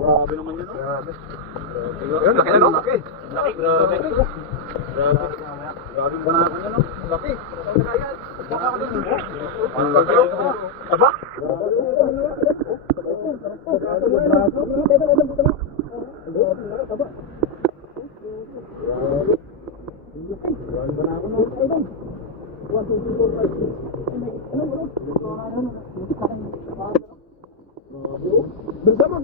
Grabe naman yun. Grabe. Yun, laki na no? Laki. Laki, grabe. Grabe. Grabe yung banakan niya, no? Laki. Ang laki, no? Aba? Bersama,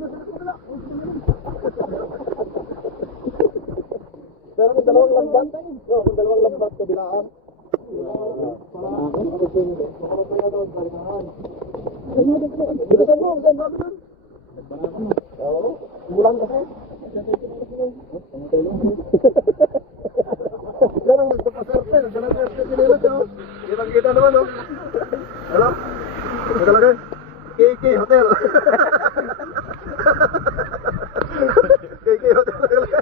pero kung dalawang lambat, kung dalawang lambat kabilaan. Bilisan mo, saan sabi nun? Oo, umulan kasi. Yan ang nagpapaserte, nagpapaserte sinilas yun. Kitang-kita naman, no? Ano? Ito talaga, KK Hotel. KK Hotel talaga.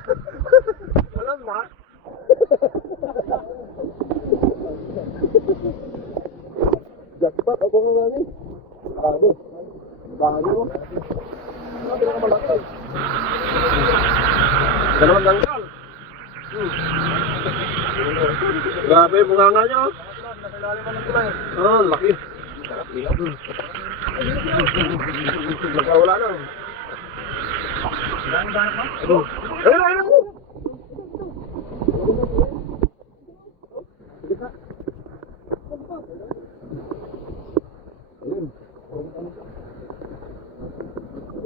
Alam na. Jackpot ako nga mami. Grabe. Bago mo. Grabe na malaki. Dalawang tanggal. Grabe, bunga nga niya. Oh, laki. Nagkawala na. Ayun, ayun.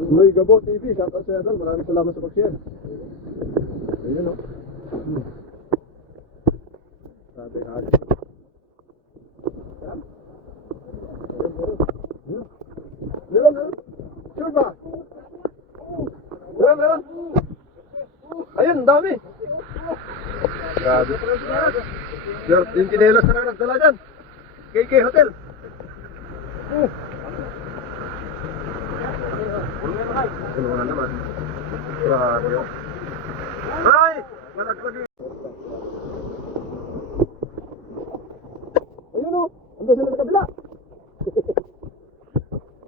May Gabo TV, shout out sa Idol, maraming salamat sa pag-share. Ayun o. Sabi ka rin. Meron, meron. Sure ba? Meron, meron. Ayun, dami. Grabe. Sir, yung kinelas na nagdala dyan. KK Hotel. Ano na naman? Grabe. Ay! Malagpagi. Ayun o! Ando sila sa kabila.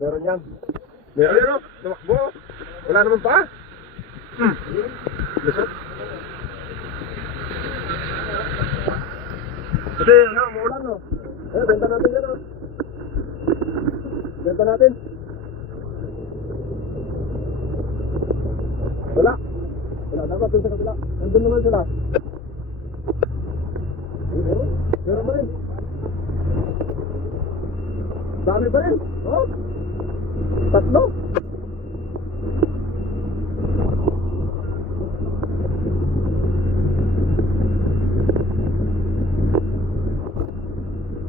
Meron yan. Meron yan o! Tumakbo. Wala naman pa. Lusot. Kasi ano, umuulan o. Eh, benta natin yan o. Benta natin. Wala. Wala dapat dun sa kabila. Nandun naman sila. Meron pa rin. Dami pa rin. Oh. Tatlo.